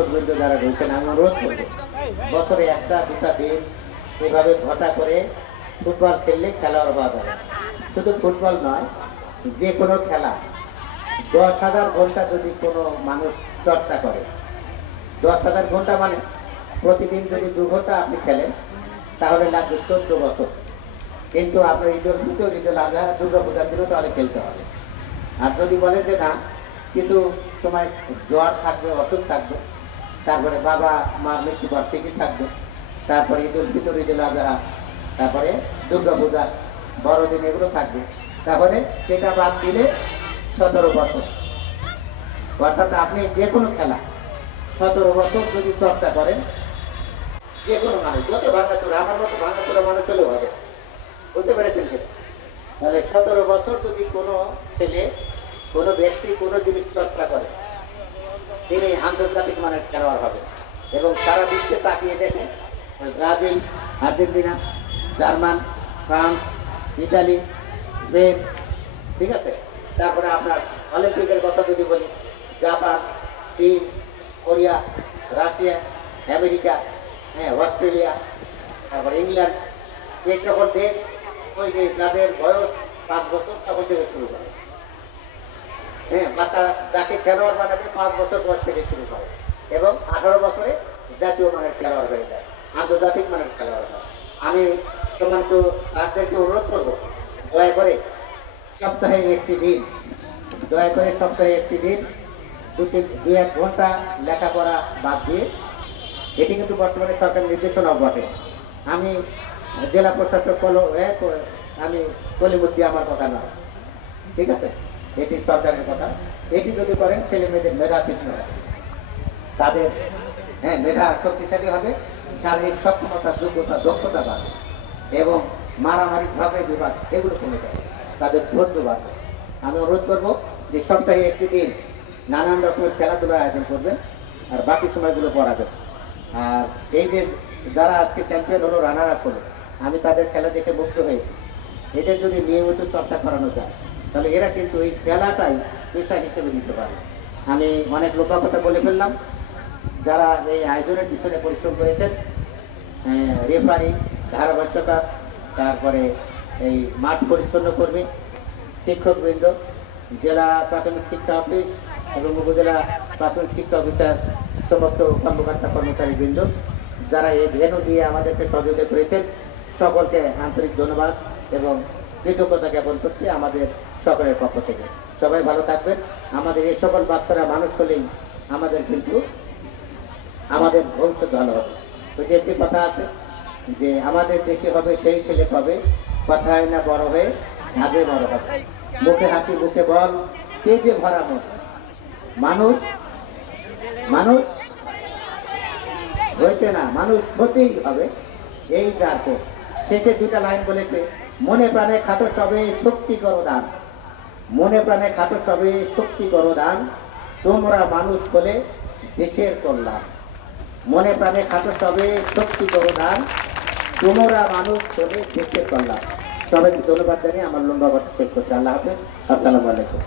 শিক্ষকবৃন্দ যারা রয়েছেন, আমি অনুরোধ করবো বছরে একটা দুটা দিন এভাবে ঘটা করে ফুটবল খেললে খেলোয়াড় পাওয়া যাবে। শুধু ফুটবল নয়, যে কোনো খেলা 10,000 ঘন্টা যদি কোনো মানুষ চর্চা করে, 10,000 ঘন্টা মানে প্রতিদিন যদি 2 ঘন্টা আপনি খেলেন তাহলে লাগবে 14 বছর। কিন্তু আপনার ঈদুল ফিতর, ঈদুল আজহা, দুর্গা পূজার দিনও তাহলে খেলতে হবে। আর যদি বলেন যে না, কিছু সময় জ্বর থাকবে, অসুখ থাকবে, তারপরে বাবা মা মৃত্যুবার্ষিকী থাকবে, তারপরে ঈদুল ফিতর, ঈদুল আজহা, তারপরে দুর্গা পূজা, বড়দিন, এগুলো থাকবে, তাহলে সেটা বাদ দিলে 17 বছর। অর্থাৎ আপনি যে কোনো খেলা 17 বছর যদি চর্চা করেন, যে কোনো মানুষ, যত ভাঙাচোরা, আমার মতো ভাঙাচোরা মানুষ হলেও হবে, বুঝতে পেরেছেন সেটা? তাহলে 17 বছর যদি কোনো ছেলে, কোনো ব্যক্তি কোনো জিনিস চর্চা করে, তিনি আন্তর্জাতিক মানের খেলোয়াড় হবে। এবং সারা বিশ্বে তাকিয়ে দেখেন, Brazil, Argentina, German, France, Italy, Spain, ঠিক আছে, তারপরে আপনার অলিম্পিকের কথা যদি বলি, জাপান, চীন, কোরিয়া, রাশিয়া, আমেরিকা, হ্যাঁ, অস্ট্রেলিয়া, তারপরে ইংল্যান্ড, এই সকল দেশ ওই যে যাদের বয়স 5 বছর তখন থেকে শুরু করে, হ্যাঁ, বাচ্চা যাকে খেলোয়াড় বানাবে 5 বছর বয়স থেকে শুরু করে এবং 18 বছরে জাতীয় মানের খেলোয়াড় হয়ে যায়, আন্তর্জাতিক মানের খেলোয়াড় হয়। আমি সম্মানিত স্যারদেরকে অনুরোধ করবো, দয়া করে সপ্তাহে একটি দিন, দয়া করে সপ্তাহে একটি দিন 2-1 ঘন্টা লেখাপড়া বাদ দিয়ে, এটি কিন্তু বর্তমানে সরকার নির্দেশনাও বটে। আমি জেলা প্রশাসক আমি কলিমুদ্দি, আমার কথা নয়, ঠিক আছে, এটি সরকারের কথা। এটি যদি করেন ছেলে মেয়েদের মেধা তীক্ষ্ণ হবে, তাদের হ্যাঁ মেধা শক্তিশালী হবে, শারীরিক সক্ষমতা, যোগ্যতা, দক্ষতা বাড়বে এবং মারামারি, ঝগড়া, বিবাদ এগুলো কমে যাবে, তাদের ধৈর্য বাড়বে। আমি অনুরোধ করবো যে সপ্তাহে একটি দিন নানান রকমের খেলাধুলার আয়োজন করবেন আর বাকি সময়গুলো পড়াবেন। আর এই যে যারা আজকে চ্যাম্পিয়ন হলো, রানার আপ হলো, আমি তাদের খেলা দেখে মুগ্ধ হয়েছি। এদের যদি নিয়মিত চর্চা করানো যায় তাহলে এরা কিন্তু এই খেলাটাই পেশা হিসেবে নিতে পারে। আমি অনেক লোকাকথা বলে ফেললাম। যারা এই আয়োজনের পিছনে পরিশ্রম করেছেন, রেফারি, ধারাভাষ্যকার, তারপরে এই মাঠ পরিচ্ছন্ন কর্মী, শিক্ষকবৃন্দ, জেলা প্রাথমিক শিক্ষা অফিস এবং উপজেলা প্রাথমিক শিক্ষা অফিসার, সমস্ত কর্মকর্তা কর্মচারীবৃন্দ যারা এই ভেন্যু দিয়ে আমাদেরকে সহযোগিতা করেছেন, সকলকে আন্তরিক ধন্যবাদ এবং কৃতজ্ঞতা জ্ঞাপন করছি আমাদের সকলের পক্ষ থেকে। সবাই ভালো থাকবেন। আমাদের এই সকল বাচ্চারা মানুষ হলেই আমাদের কিন্তু আমাদের ভবিষ্যৎ ভালো হবে। তো যে একটি কথা আছে যে আমাদের দেশে হবে সেই ছেলে পাবে, কথায় না বড় হয়ে আগে বড় হবে। মুখে হাসি, মুখে বল, তেজে ভরা মন। মানুষ মানুষ হইতে না, মানুষ হতেই হবে, এই যার পথ। শেষে 2টা লাইন বলেছে, মনে প্রাণে খাটো সবে শক্তি করো দান, মনে প্রাণে খাটো সবে শক্তি করো দান, তোমরা মানুষ বলে দেশের কল্যাণ। মনে প্রাণে খাটো সবে শক্তি করো দান, তোমরা মানুষ বলে দেশের কল্যাণ। সবাইকে ধন্যবাদ জানিয়ে আমার লম্বা কথা শেষ করছি। আল্লাহ হাফেজ, আসসালামু আলাইকুম।